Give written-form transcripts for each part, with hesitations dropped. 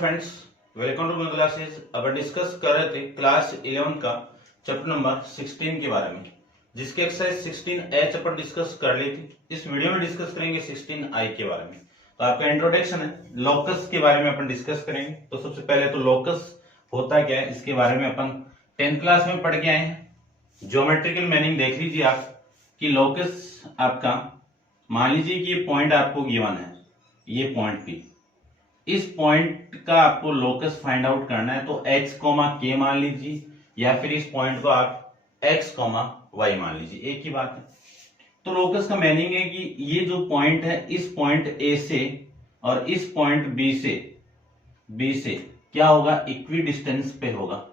Friends, welcome to my classes. अब discuss कर रहे थे क्लास 11 का चैप्टर नंबर 16 के बारे में, जिसके एक्सरसाइज 16H अपन डिस्कस कर ली थी। इस वीडियो में डिस्कस करेंगे 16I के बारे में। तो आपका इंट्रोडक्शन है, लोकस के बारे में अपन डिस्कस करेंगे। तो सबसे पहले तो लोकस होता क्या है, इसके बारे में अपन 10th क्लास में पढ़ के आए हैं। ज्योमेट्रिकल मीनिंग देख लीजिए आप कि लोकस आपका, मान लीजिए कि ये पॉइंट आपको गिवन है, ये पॉइंट P, इस पॉइंट का आपको लोकस फाइंड आउट करना है। तो x, k मान लीजिए, या फिर इस पॉइंट को आप x, y मान लीजिए, एक ही बात है। तो लोकस का मीनिंग है कि ये जो पॉइंट है, इस पॉइंट A से और इस पॉइंट B से क्या होगा, इक्वी डिस्टेंस पे होगा,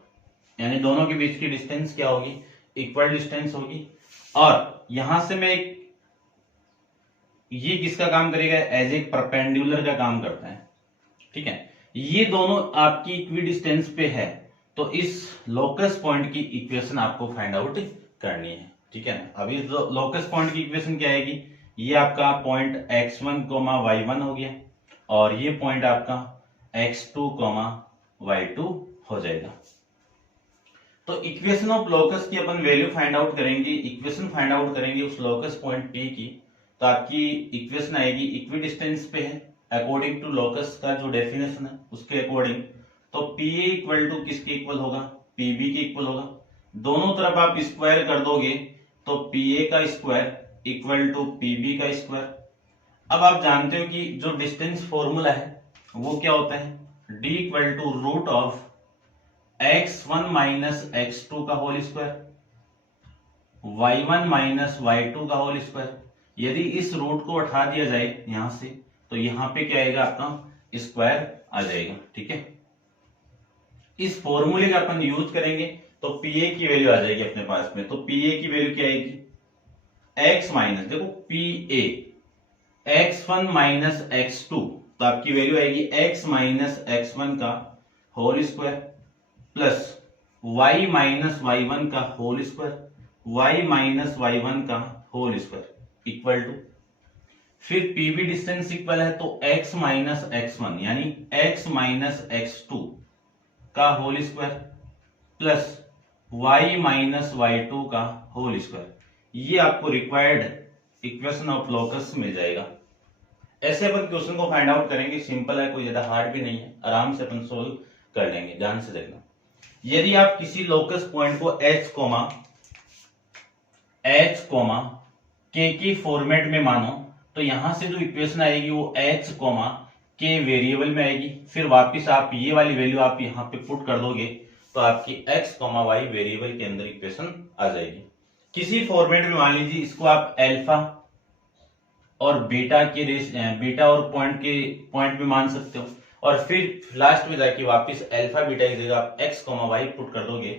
यानी दोनों के बीच की डिस्टेंस क्या होगी, इक्वल डिस्टेंस होगी। और यहां से मैं ये किसका काम करेगा, एज ए परपेंडिकुलर का काम करता है, ठीक है। ये दोनों आपकी इक्वी डिस्टेंस पे है, तो इस लोकस पॉइंट की इक्वेशन आपको फाइंड आउट करनी है, ठीक है ना। अभी लोकस पॉइंट की इक्वेशन क्या आएगी, ये आपका पॉइंट x1, y1 हो गया, और ये पॉइंट आपका x2, y2 हो जाएगा। तो इक्वेशन ऑफ लोकस की अपन वैल्यू फाइंड आउट करेंगे, इक्वेशन फाइंड आउट करेंगे उस लोकस पॉइंट P की। तो आपकी इक्वेशन आएगी, इक्वी डिस्टेंस पे है अकॉर्डिंग टू लोकस का जो डेफिनेशन है उसके अकॉर्डिंग। तो PA इक्वल टू किसके इक्वल होगा, PB के इक्वल होगा। दोनों तरफ आप स्क्वायर कर दोगे तो PA का स्क्वायर इक्वल टू PB का स्क्वायर। अब आप जानते हो कि जो डिस्टेंस फॉर्मूला है वो क्या होता है, D equal to root of x1 minus x2 का whole square, y1 minus y2 का होल स्क्वायर। यदि इस रूट को उठा दिया जाए यहां से, तो यहां पे क्या आएगा, आपका स्क्वायर आ जाएगा, ठीक है। इस फॉर्मूले का अपन यूज करेंगे तो PA की वैल्यू आ जाएगी अपने पास में। तो PA की वैल्यू क्या आएगी, x माइनस, देखो PA x1 माइनस x2, तो आपकी वैल्यू आएगी x माइनस x1 का whole square plus y minus y1 का whole square, y minus y1 का होल स्क्वायर इक्वल टू, फिर PB डिस्टेंस इक्वल है तो x माइनस x1 यानी x माइनस x2 का whole square plus y minus y2 का whole square. ये आपको रिक्वायर्ड इक्वेशन ऑफ लोकस मिल जाएगा। ऐसे अपन क्वेश्चन को फाइंड आउट करेंगे, सिंपल है, कोई ज्यादा हार्ड भी नहीं है, आराम से अपन सोल्व कर लेंगे। ध्यान से देखना, यदि आप किसी लोकस पॉइंट को h, k की फॉर्मेट में मानो, तो यहां से जो इक्वेशन आएगी वो h, k वेरिएबल में आएगी। फिर वापस आप ये वाली वैल्यू आप यहाँ पे पुट कर दोगे तो आपकी x, y वेरिएबल के अंदर इक्वेशन आ जाएगी। किसी फॉर्मेट में मान लीजिए इसको आप अल्फा और बीटा और पॉइंट में मान सकते हो, और फिर लास्ट में जाके वापस अल्फा बीटा की जगह आप x, y पुट कर दोगे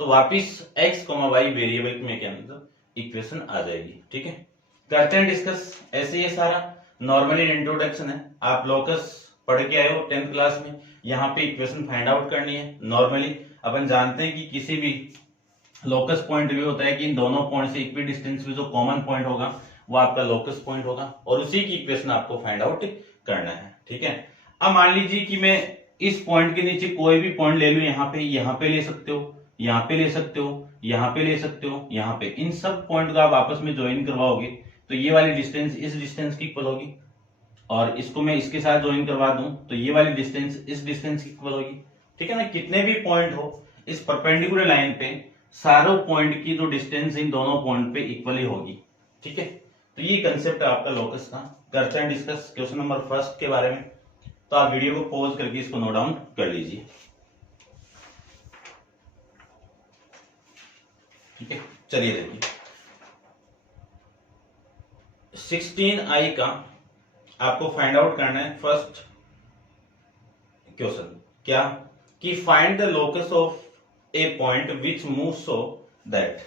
तो वापस x, y वेरिएबल में के अंदर इक्वेशन आ जाएगी, ठीक है। करते हैं डिस्कस। ऐसे ये सारा नॉर्मली इंट्रोडक्शन है, आप लोकस पढ़ के आए हो 10th क्लास में, यहाँ पे इक्वेशन फाइंड आउट करनी है। नॉर्मली अपन जानते हैं कि किसी भी लोकस पॉइंट भी होता है कि इन दोनों पॉइंट से इक्वी डिस्टेंस में जो कॉमन पॉइंट होगा वो आपका लोकस पॉइंट होगा, और उसी की इक्वेशन आपको फाइंड आउट करना है, ठीक है। अब मान लीजिए कि मैं इस पॉइंट के नीचे कोई भी पॉइंट ले लूं, यहाँ पे ले सकते हो, यहाँ पे ले सकते हो, यहाँ पे ले सकते हो, यहाँ पे, इन सब पॉइंट को आप आपस में ज्वाइन करवाओगे तो ये वाली डिस्टेंस इस डिस्टेंस की इक्वल होगी, और इसको मैं इसके साथ ज्वाइन करवा दूं तो ये वाली डिस्टेंस इस डिस्टेंस की इक्वल होगी, ठीक है ना। कितने भी पॉइंट हो इस परपेंडिकुलर लाइन पे, सारों पॉइंट की जो डिस्टेंस इन दोनों पॉइंट पे इक्वल ही होगी, ठीक है। तो ये कंसेप्ट है आपका लोकस का। करते हैं डिस्कस क्वेश्चन नंबर फर्स्ट के बारे में। तो आप वीडियो को पॉज करके इसको नोट डाउन कर लीजिए, ठीक है। चलिए देखिए 16I का आपको फाइंड आउट करना है। फर्स्ट क्वेश्चन क्या, कि find the locus of A point which move so that,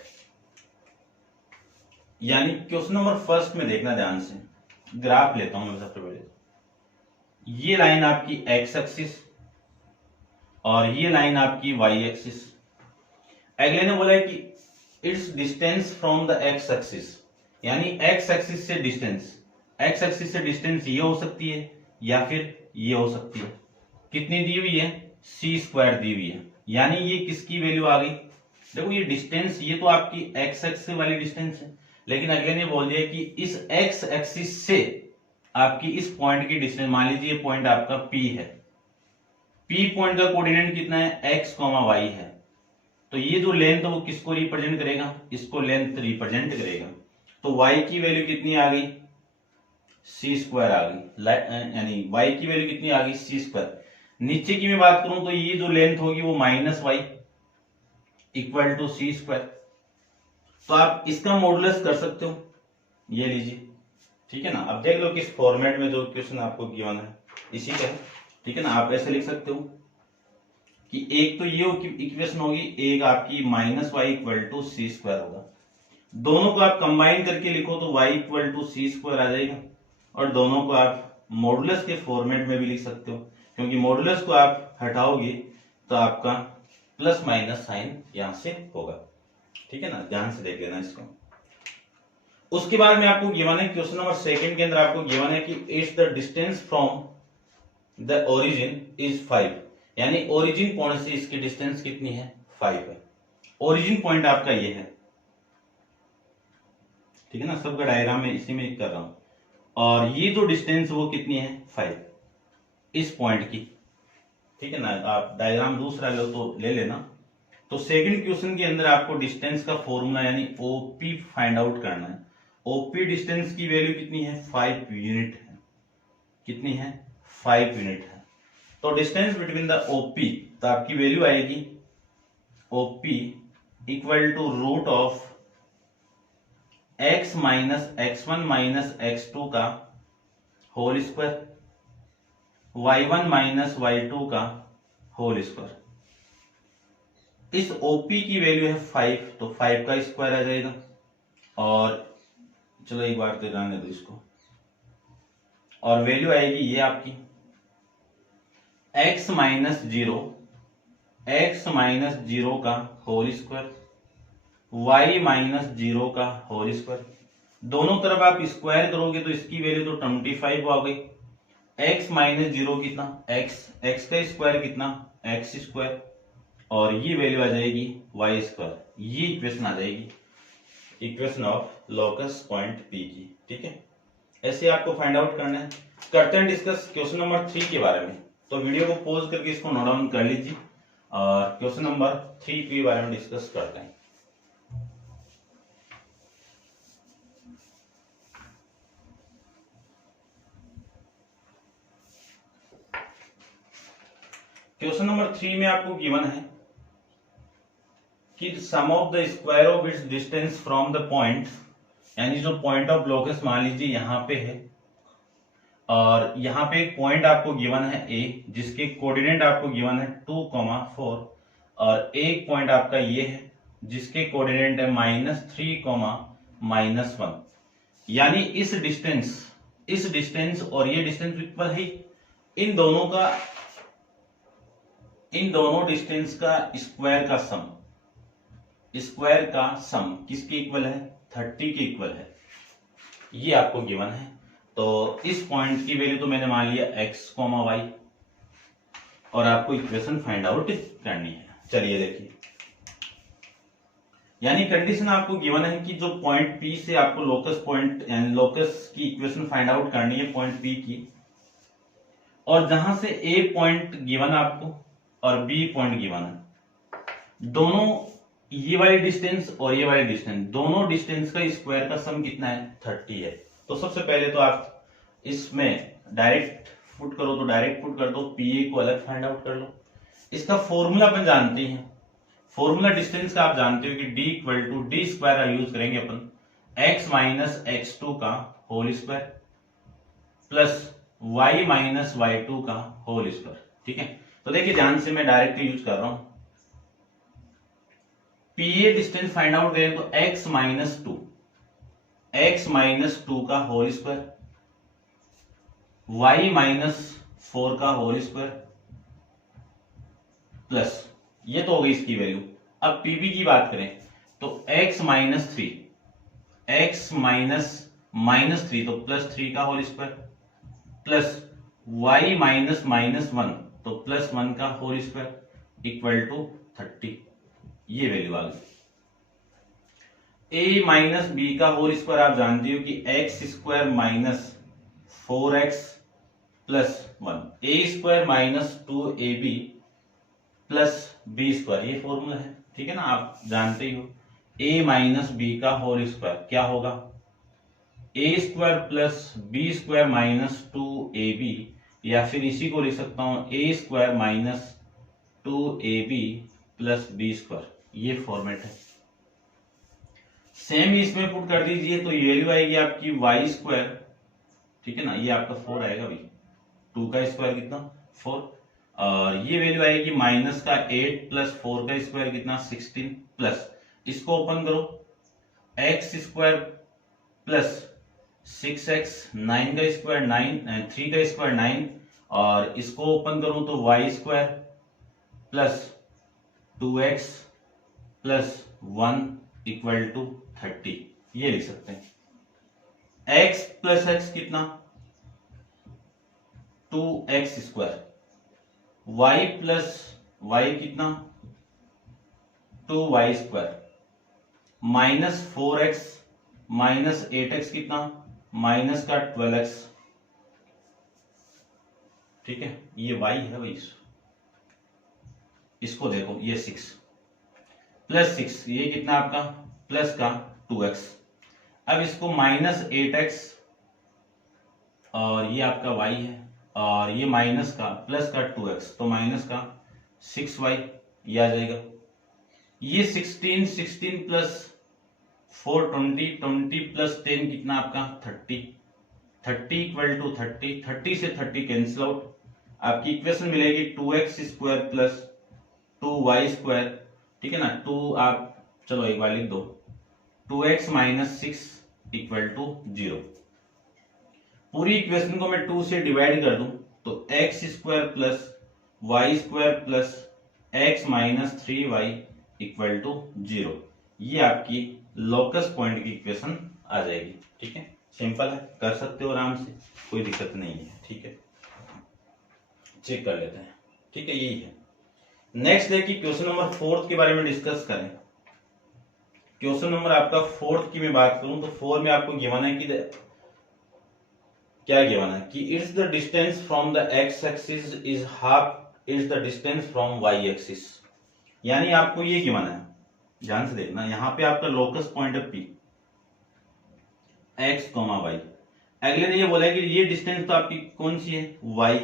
यानी क्वेश्चन नंबर फर्स्ट में देखना ध्यान से। ग्राफ लेता हूं मैं सबसे पहले, ये लाइन आपकी एक्स एक्सिस और ये लाइन आपकी वाई एक्सिस। अगले ने बोला है कि it's distance from the x axis, यानी एक्स एक्सिस से डिस्टेंस, एक्स एक्सिस से डिस्टेंस ये हो सकती है या फिर ये हो सकती है, कितनी दी हुई है, सी स्क्वायर दी हुई है, यानी ये किसकी वैल्यू आ गई। देखो ये डिस्टेंस, ये तो आपकी एक्स एक्सिस वाली डिस्टेंस है, लेकिन अगले ने बोल दिया कि इस एक्स एक्सिस से आपकी इस पॉइंट की डिस्टेंस, मान लीजिए ये पॉइंट आपका पी है, पी पॉइंट का कोऑर्डिनेट कितना है, एक्स कॉमा वाई है, तो ये जो लेंथ है वो किसको रिप्रेजेंट करेगा, इसको लेंथ रिप्रेजेंट करेगा। तो वाई की वैल्यू कितनी आ गई, सी स्क्वायर आ गई, यानी वाई की वैल्यू कितनी आ गई, सी स्क्वायर। नीचे की मैं बात करूं तो ये जो लेंथ होगी वो minus Y equal to C square. तो आप इसका मॉडुलस कर सकते हो, ये लीजिए, ठीक है ना। अब देख लो किस फॉर्मेट में जो क्वेश्चन आपको गिवन है इसी का है, ठीक है ना। आप ऐसे लिख सकते हो कि एक तो ये इक्वेशन होगी, एक आपकी minus Y equal to C square होगा। दोनों को आप कंबाइन करके लिखो तो y equal to C square आ जाएगा, और दोनों को आप मॉडुलस के फॉर्मेट में भी लिख सकते हो, क्योंकि मॉडुलस को आप हटाओगे तो आपका प्लस माइनस साइन यहां से होगा, ठीक है ना। ध्यान से देख लेना इसको। उसके बाद में आपको गिवन है क्वेश्चन नंबर 2 के अंदर आपको गिवन है कि it's the distance from the origin is 5, यानी ओरिजिन पॉइंट से इसकी डिस्टेंस कितनी है, 5 है। ओरिजिन पॉइंट आपका ये है, ठीक है ना। सबका डायग्राम में इसी में कर रहा हूं, और ये जो डिस्टेंस वो कितनी है, 5 इस पॉइंट की, ठीक है ना। आप डायग्राम दूसरा लो तो ले लेना। तो सेकंड क्वेश्चन के अंदर आपको डिस्टेंस का फॉर्मूला यानी ओपी फाइंड आउट करना है। ओपी डिस्टेंस की वैल्यू कितनी है, 5 यूनिट है। कितनी है, 5 यूनिट है। तो डिस्टेंस बिटवीन द ओपी, तो आपकी वैल्यू आएगी OP equal to root of x minus x1 minus x2 का whole square, y1 minus y2 का होल स्क्वायर। इस OP की वैल्यू है 5, तो 5 का स्क्वायर आ जाएगा। और चलो एक बार दिखाने दो इसको, और वैल्यू आएगी ये आपकी x माइनस 0 का होल स्क्वायर, y माइनस 0 का होल स्क्वायर। दोनों तरफ आप स्क्वायर करोगे तो इसकी वैल्यू तो 25 आ गई। x माइनस 0 कितना, x का स्क्वायर कितना, x स्क्वायर, और ये वैल्यू आ जाएगी y स्क्वायर। ये इक्वेशन आ जाएगी, equation of locus point P की, ठीक है। ऐसे आपको फाइंड आउट करना है। करते हैं डिस्कस क्वेश्चन नंबर 3 के बारे में। तो वीडियो को पॉज करके इसको नोट डाउन कर लीजिए, और क्वेश्चन नंबर 3 के बारे में डिस्कस करते हैं। क्वेश्चन नंबर 3 में आपको गिवन है कि sum of the square of its distance from the point, यानी जो पॉइंट ऑफ लोकस मान लीजिए यहां पे है, और यहां पे एक पॉइंट आपको गिवन है ए, जिसके कोऑर्डिनेट आपको गिवन है 2,4, और एक पॉइंट आपका ये है जिसके कोऑर्डिनेट है -3,-1। यानी इस डिस्टेंस और ये डिस्टेंस इक्वल है। इन दोनों डिस्टेंस का स्क्वायर का सम किसके इक्वल है, 30 के इक्वल है। ये आपको गिवन है। तो इस पॉइंट की वैल्यू तो मैंने मान लिया x, y, और आपको इक्वेशन फाइंड आउट करनी है। चलिए देखिए, यानी कंडीशन आपको गिवन है कि जो पॉइंट P से आपको लोकस पॉइंट यानी लोकस की इक्वेशन फाइंड आउट करनी है पॉइंट P की, और जहां से A पॉइंट गिवन आपको और B पॉइंट गिवन है, दोनों ये वाली डिस्टेंस और ये वाली डिस्टेंस, दोनों डिस्टेंस का स्क्वायर का सम कितना है, 30 है। तो सबसे पहले तो आप इसमें डायरेक्ट पुट करो, तो डायरेक्ट पुट कर दो, PA को अलग फाइंड आउट कर लो। इसका फॉर्मूला अपन जानते हैं, फॉर्मूला डिस्टेंस का आप जानते हो कि D equal to D square use करेंगे अपन, x माइनस x2 का whole square plus y minus y2 का होल स्क्वायर, ठीक है। तो देखिए ध्यान से, मैं डायरेक्ट यूज कर रहा हूं। PA डिस्टेंस फाइंड आउट करें तो x माइनस 2 का होल स्क्वायर, y माइनस 4 का होल स्क्वायर प्लस, ये तो हो गई इसकी वैल्यू। अब PB की बात करें तो x माइनस 3 तो प्लस 3 का whole square plus y minus 1, तो +1 का होल स्क्वायर इक्वल टू 30, ये वैल्यू आ गई। a माइनस बी का होल स्क्वायर आप जानते हो कि x square minus 4x plus 1, a square minus 2ab plus b square, ये फॉर्मूला है, ठीक है ना, आप जानते ही हो। a माइनस बी का होल स्क्वायर क्या होगा, a square plus b square minus 2ab, या फिर इसी को लिख सकता हूं a square minus 2ab plus b square, ये फॉर्मेट है। सेम इसमें पुट कर दीजिए तो ये वैल्यू आएगी आपकी वाई स्क्वायर, ठीक है ना, ये आपका 4 आएगा भाई, 2 का स्क्वायर कितना 4, और ये वैल्यू आएगी माइनस का 8 प्लस 4 का स्क्वायर कितना 16, प्लस इसको ओपन करो एक्स स्क्वायर प्लस 6x, 9 का स्क्वायर 9, 3 का स्क्वायर 9, और इसको ओपन करूं तो y square plus 2x plus 1 equal to 30, ये लिख सकते हैं। x प्लस x कितना 2x square, y plus y कितना 2y square, minus 4x minus 8x कितना माइनस का 12x, ठीक है, ये y है भाई, इसको देखो ये 6 प्लस 6, ये कितना आपका प्लस का 2x, अब इसको माइनस 8x और ये आपका y है, और ये माइनस का प्लस का 2x, तो माइनस का 6y, ये आ जाएगा। ये 16 प्लस 4 20, 20 प्लस 10 कितना आपका 30 इक्वल टू 30 से 30 कैंसिल आउट, आपकी इक्वेशन मिलेगी 2x square plus 2y square, ठीक है ना, 2 आप चलो एक बार लिख दो, 2x माइनस 6 इक्वल टू 0। पूरी इक्वेशन को मैं 2 से डिवाइड कर दूं तो x square plus y square plus x minus 3y equal to 0, ये आपकी लोकस पॉइंट की इक्वेशन आ जाएगी, ठीक है, सिंपल है, कर सकते हो आराम से, कोई दिक्कत नहीं है, ठीक है, चेक कर लेते हैं, ठीक है, यही है। नेक्स्ट देखिए क्वेश्चन नंबर 4 के बारे में डिस्कस करें। क्वेश्चन नंबर आपका 4 की मैं बात करूं तो 4 में आपको गिवन है कि क्या गिवन है कि it's the distance from the x axis is half is the distance from y axis, यानी आपको ये गिवन है, ध्यान से देखना, यहां पे आपका लोकस पॉइंट है P, x, y, अगले ने ये बोला कि ये डिस्टेंस तो आपकी कौन सी है y,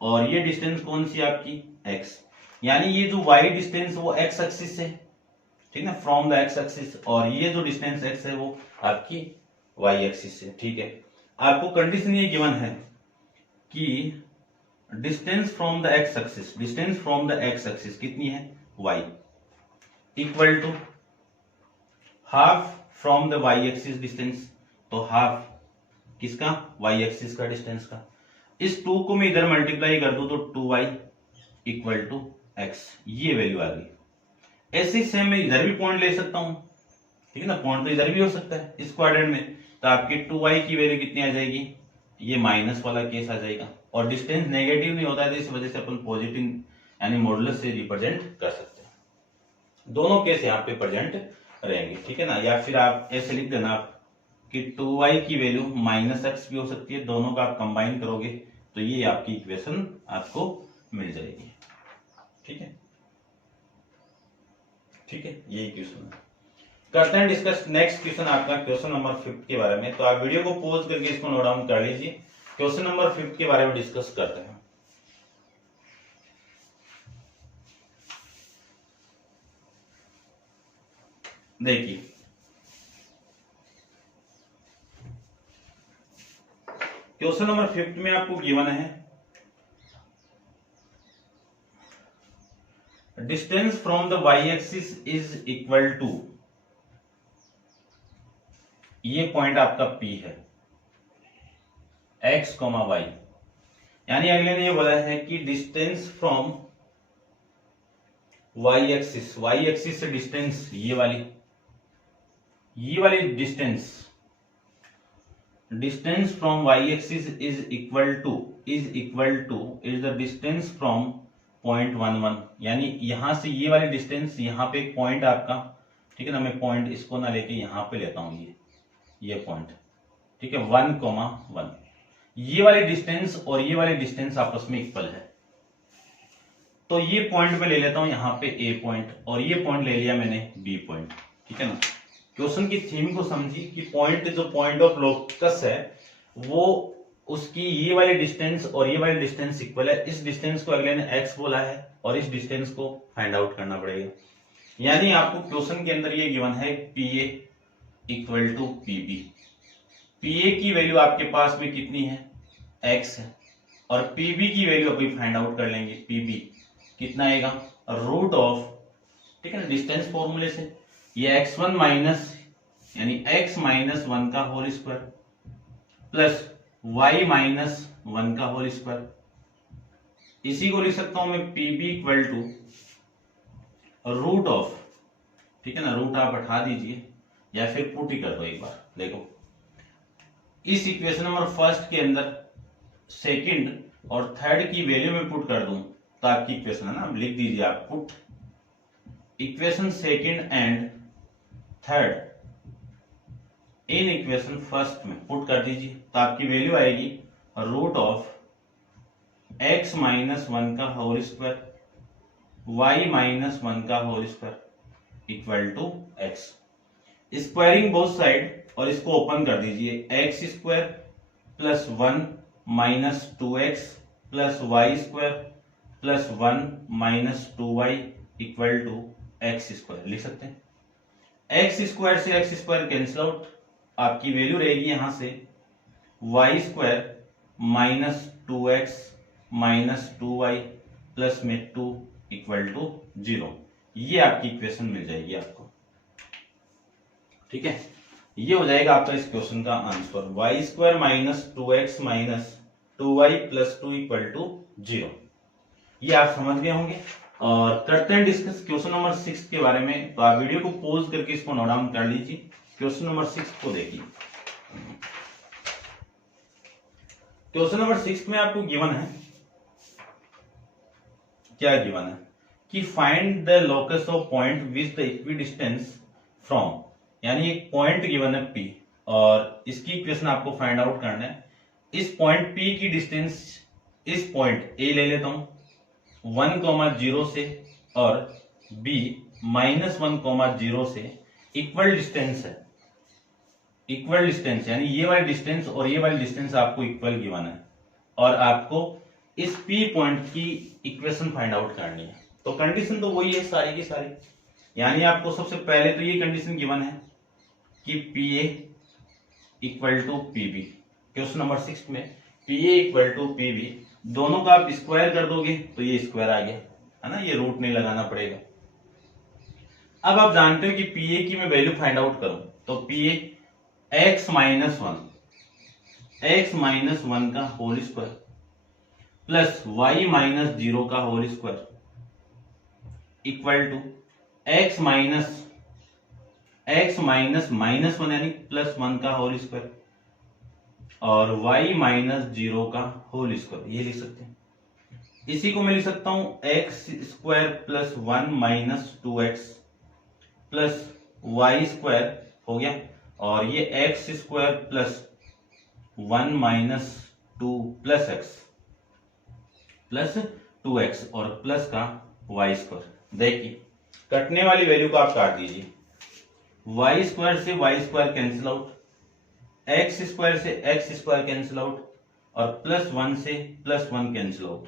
और ये डिस्टेंस कौन सी है आपकी x, यानी ये जो y डिस्टेंस वो x एक्सिस है, ठीक है, फ्रॉम द x एक्सिस, और ये जो डिस्टेंस x है वो आपकी y एक्सिस है, ठीक है। आपको कंडीशन ये गिवन है कि distance from the x axis, distance from the x axis कितनी है y, equal to half from the y axis distance, तो हाफ किसका y एक्सिस का डिस्टेंस का, इस 2 को मैं इधर मल्टीप्लाई कर दूं तो 2y इक्वल टू x, ये वैल्यू आ गई। ऐसे ही सेम मैं इधर भी पॉइंट ले सकता हूं, ठीक है ना, पॉइंट तो इधर भी हो सकता है इस क्वाड्रेंट में, तो आपकी 2y की वैल्यू कितनी आ जाएगी, ये माइनस वाला केस आ जाएगा, और डिस्टेंस नेगेटिव नहीं होता है तो इस वजह से अपन पॉजिटिव यानी मॉडुलस से रिप्रेजेंट कर सकते हैं, दोनों केस यहाँ पे प्रेजेंट रहेंगे, ठीक है ना, या फिर आप ऐसे लिख देना आप कि 2y की वैल्यू माइनस एक्स भी हो सकती है, दोनों का आप कंबाइन करोगे तो ये आपकी इक्वेशन आपको मिल जाएगी, ठीक है, ठीक है, ये इक्वेशन है। करते हैं डिस्कस नेक्स्ट क्वेश्चन आपका क्वेश्चन नंबर 5 के बारे में, तो आप वीडियो को पॉज करके इसको नोट डाउन कर लीजिए, क्वेश्चन नंबर 5 के बारे में डिस्कस करते हैं। देखिए क्वेश्चन नंबर 5 में आपको गिवन है distance from the y axis is equal to, ये पॉइंट आपका P है, x, y, यानी अगले ने ये बोला है कि डिस्टेंस फ्रॉम y एक्सिस से डिस्टेंस ये वाली distance distance from y axis is equal to is the distance from point 1 1, यानी यहां से ये वाली डिस्टेंस, यहाँ पे एक पॉइंट आपका, ठीक है ना, मैं पॉइंट इसको ना लेके यहाँ पे लेता हूँ, ये पॉइंट, ठीक है, 1,1, ये वाली डिस्टेंस और ये वाली डिस्टेंस आपस में इक्वल है। तो ये पॉइंट मैं ले लेता हूं यहाँ पे ए पॉइंट, और ये पॉइंट ले लिया मैंने बी पॉइंट, ठीक है ना। क्वेश्चन की थीम को समझिए कि पॉइंट, जो पॉइंट ऑफ लोकस है वो, उसकी ये वाली डिस्टेंस और ये वाली डिस्टेंस इक्वल है। इस डिस्टेंस को अगले ने एक्स बोला है और इस डिस्टेंस को फाइंड आउट करना पड़ेगा। यानी आपको क्वेश्चन के अंदर ये गिवन है P A equal to P B. P A की वैल्यू आपके पास में कितनी है, एक्स है, और पीबी की वैल्यू अभी फाइंड आउट कर लेंगे। पीबी कितना आएगा, रूट ऑफ, ठीक है ना, डिस्टेंस फॉर्मूले से, ये x1 माइनस, यानी x माइनस 1 का whole square plus y minus 1 का होल स्क्वायर। इसी को लिख सकता हूं मैं PB equal to root of, ठीक है ना, रूट आप हटा दीजिए या फिर पुट ही कर दो एक बार। देखो इस इक्वेशन नंबर फर्स्ट के अंदर सेकंड और थर्ड की वैल्यू में पुट कर दूं तो आपकी इक्वेशन है ना, लिख दीजिए आप, put equation second and third in equation first में पुट कर दीजिए तो आपकी वैल्यू आएगी रूट ऑफ x माइनस 1 का होल स्क्वायर y माइनस 1 का whole square equal to x। Squaring both side और इसको ओपन कर दीजिए, x square plus 1 minus 2x plus y square plus 1 minus 2y equal to x square लिख सकते हैं। X square से एक्स स्क्वायर कैंसिल आउट, आपकी वैल्यू रहेगी यहां से y square minus 2x minus 2y plus में 2 इक्वल टू 0। ये आपकी इक्वेशन मिल जाएगी आपको, ठीक है। ये हो जाएगा आपका इस क्वेश्चन का answer, y square minus 2x minus 2y plus 2 equal to 0। ये आप समझ गए होंगे। और करते हैं डिस्कस क्वेश्चन नंबर 6 के बारे में। तो आप वीडियो को पॉज करके इसको नोट डाउन कर लीजिए। क्वेश्चन नंबर 6 को देखिए। क्वेश्चन नंबर 6 में आपको गिवन है, क्या गिवन है कि find the locus of point with the equidistance from, यानी एक पॉइंट गिवन है P और इसकी इक्वेशन आपको फाइंड आउट करना है। इस पॉइंट P की डिस्टेंस, इस पॉइंट A ले लेता हूं 1,0 से और B माइनस 1,0 से इक्वल डिस्टेंस है। इक्वल डिस्टेंस यानी ये वाली डिस्टेंस और ये वाली डिस्टेंस आपको इक्वल गिवन है और आपको इस P पॉइंट की इक्वेशन फाइंड आउट करनी है। तो कंडीशन तो वही है सारी की सारी, यानी आपको सबसे पहले तो ये कंडीशन गिवन है कि P A equal to P B. Question number 6 में P A equal to P B, दोनों का आप स्क्वायर कर दोगे तो ये स्क्वायर आ गया है ना, ये रूट नहीं लगाना पड़ेगा। अब आप जानते हो कि पी ए की मैं वैल्यू फाइंड आउट करूं तो पी ए एक्स माइनस 1 का whole square plus y minus 0 का whole square equal to x minus minus 1 यानी प्लस 1 का होल स्क्वायर और y माइनस 0 का होल स्क्वायर, ये लिख सकते हैं। इसी को मैं लिख सकता हूं x square plus 1 minus 2x plus y square हो गया, और ये x square plus 1 minus 2 plus x plus 2x और प्लस का वाई स्क्वायर। देखिए कटने वाली वैल्यू को आप काट दीजिए, वाई स्क्वायर से y square cancel out, x square से एक्स स्क्वायर कैंसिल आउट और प्लस 1 से प्लस 1 कैंसिल आउट।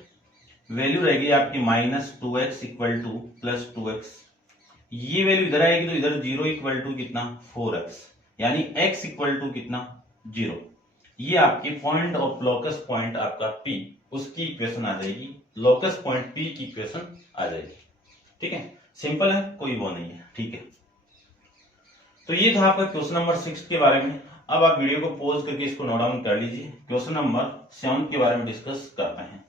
वैल्यू रहेगी आपकी minus 2x equal two plus 2x। ये वैल्यू इधर आएगी तो इधर 0 इक्वल टू कितना 4x, यानी x इक्वल टू कितना 0। ये आपकी पॉइंट ऑफ लोकस पॉइंट आपका P, उसकी इक्वेशन आ जाएगी, लोकस पॉइंट P की इक्वेशन आ जाएगी। ठीक है, सिंपल है, कोई वो नहीं है। ठीक है, तो ये था आपका क्वेश्चन नंबर 6 के बारे में। अब आप वीडियो को पॉज करके इसको नोट डाउन कर लीजिए। क्वेश्चन नंबर 7 के बारे में डिस्कस करते हैं।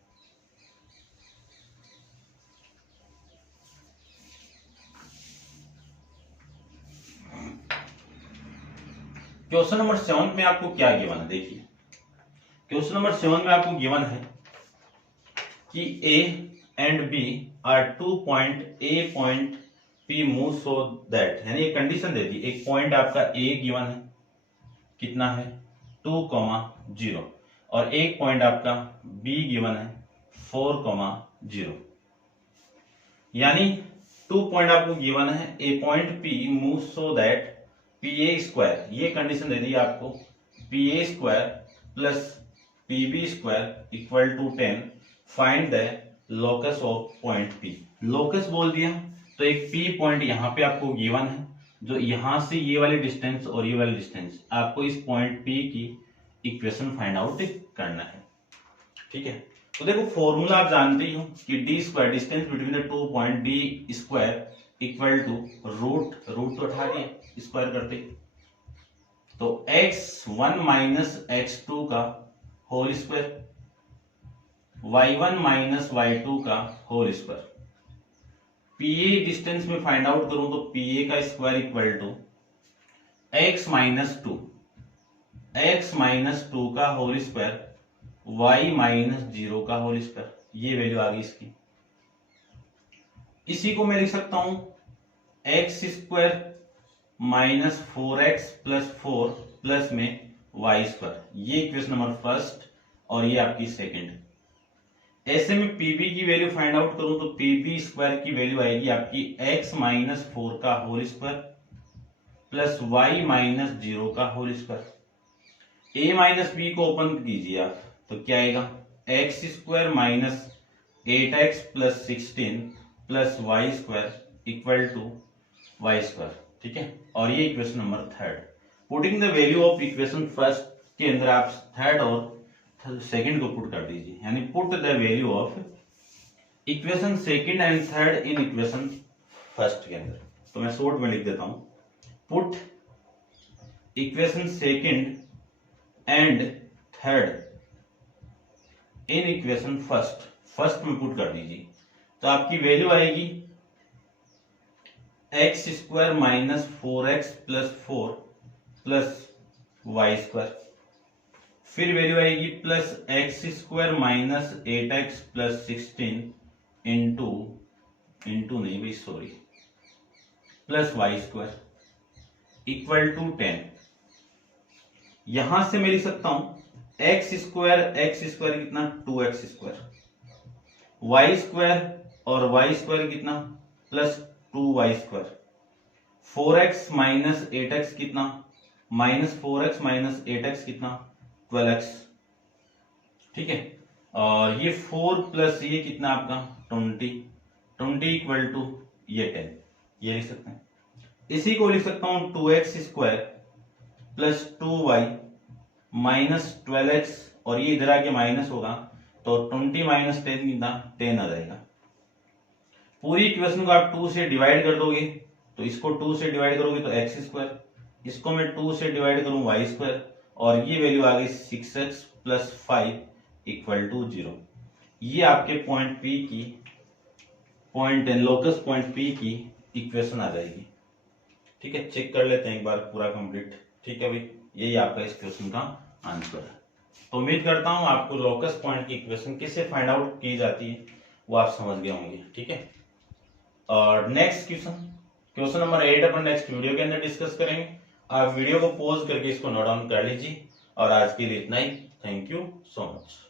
क्वेश्चन नंबर 7 में आपको क्या गिवन है, देखिए क्वेश्चन नंबर 7 में आपको गिवन है कि A and B are 2 point A point P move so that, यानी एक कंडीशन दे दी, एक पॉइंट आपका A गिवन है, कितना है 2,0 और एक पॉइंट आपका B गिवन है 4,0, यानी 2 पॉइंट आपको गिवन है, a point P move so that PA square, ये कंडीशन दे दी आपको, PA square plus PB square equal to 10, find the locus of point P। Locus बोल दिया तो एक P पॉइंट यहाँ पे आपको गिवन है, जो यहां से ये वाली डिस्टेंस और ये वाली डिस्टेंस, आपको इस पॉइंट P की इक्वेशन फाइंड आउट करना है, ठीक है। तो देखो फॉर्मूला आप जानते ही हो कि d square, distance between the 2 point, d square equal to root तो उठा दिया स्क्वायर करते, तो x1 माइनस x2 का whole square, y1 minus y2 का होल स्क्वायर। PA डिस्टेंस में फाइंड आउट करूं तो PA का square equal to x minus 2 का होल स्क्वायर, y माइनस 0 का होल स्क्वायर, ये वैल्यू आ गई इसकी। इसी को मैं लिख सकता हूं x square minus 4x plus 4 plus में y स्क्वायर, ये इक्वेशन नंबर फर्स्ट और ये आपकी सेकंड। ऐसे में PB की वैल्यू फाइंड आउट करूं तो PB स्क्वायर की वैल्यू आएगी आपकी x माइनस 4 का whole square plus y minus 0 का whole square. a minus b को ओपन कीजिए आप, तो क्या आएगा x square minus 8x plus 16 plus y square equal to y square, ठीक है। और ये equation number third. Putting the value of equation first के अंदर आप थर्ड और सेकंड को पुट कर दीजिए, यानी put the value of equation second and third in equation first के अंदर। तो मैं शॉर्ट में लिख देता हूं, put equation second and third in equation first में पुट कर दीजिए, तो आपकी वैल्यू आएगी x square minus 4x plus 4 plus y square, फिर वैल्यू आएगी plus x square minus 8x plus 16 into नहीं भाई sorry plus y square equal to 10। यहां से मैं लिख सकता हूं x स्क्वायर कितना 2x स्क्वायर, y स्क्वायर और y स्क्वायर कितना plus 2y square, 4x minus 8x कितना माइनस 4x माइनस 8x कितना 12x, ठीक है। और ये 4 प्लस ये कितना आपका 20 इक्वल टू ये 10, ये लिख सकते हैं। इसी को लिख सकता हूं 2x square plus 2y minus 12x, और ये इधर आके माइनस होगा तो 20 माइनस 10 कितना 10 आ जाएगा। पूरी इक्वेशन को आप 2 से डिवाइड कर दोगे, तो इसको 2 से डिवाइड करोगे तो x स्क्वायर, इसको मैं 2 से डिवाइड करूं y स्क्वायर, और ये वैल्यू आ गई 6x प्लस 5 इक्वल टू 0। ये आपके पॉइंट P की लोकस पॉइंट P की इक्वेशन आ जाएगी, ठीक है। चेक कर लेते हैं एक बार पूरा कंप्लीट, ठीक है भाई, यही आपका इस क्वेश्चन का आंसर है। तो उम्मीद करता हूं आपको लोकस पॉइंट की इक्वेशन कैसे फाइंड आउट की जाती है वो आप समझ गए होंगे, ठीक है। और नेक्स्ट क्वेश्चन नंबर 8 अपन नेक्स्ट वीडियो के अंदर डिस्कस करेंगे। आप वीडियो को पॉज करके इसको नोट डाउन कर लीजिए, और आज के लिए इतना ही। Thank you so much.